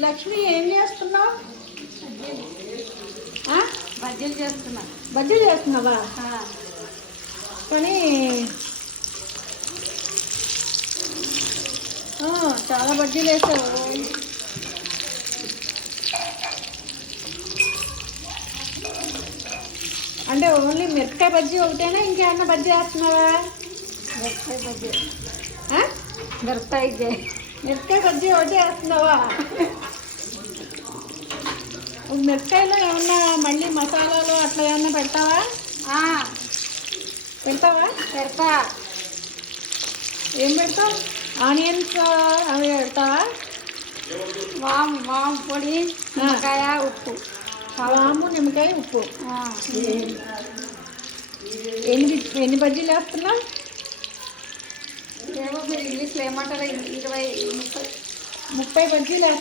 లక్ష్మి ఏం చేస్తున్నావు? బజ్జీలు చేస్తున్నా. బజ్జీలు చేస్తున్నావా? కానీ చాలా బజ్జీలు వేసావు. అంటే ఓన్లీ మిరపకాయ బజ్జీ ఒకటేనా, ఇంకేమన్నా బజ్జీ వేస్తున్నావా? మిరపకాయ బజ్జీ. మిరపకాయ బజ్జీ ఒకటే వేస్తున్నావా? మిరపకాయలో ఏమన్నా మళ్ళీ మసాలాలు అట్లా ఏమన్నా పెడతావా? పెడతా. ఏం పెడతావు? ఆనియన్స్ అవి పెడతావా? వాము పొడి, నిమ్మకాయ, ఉప్పు. వాము, నిమ్మకాయ, ఉప్పు. ఎన్ని బజ్జీలు వేస్తున్నావు? ఏమో మీరు ఇంగ్లీష్లో ఏమంటారో, 20, 30 బజ్జీలు వేస్తావు.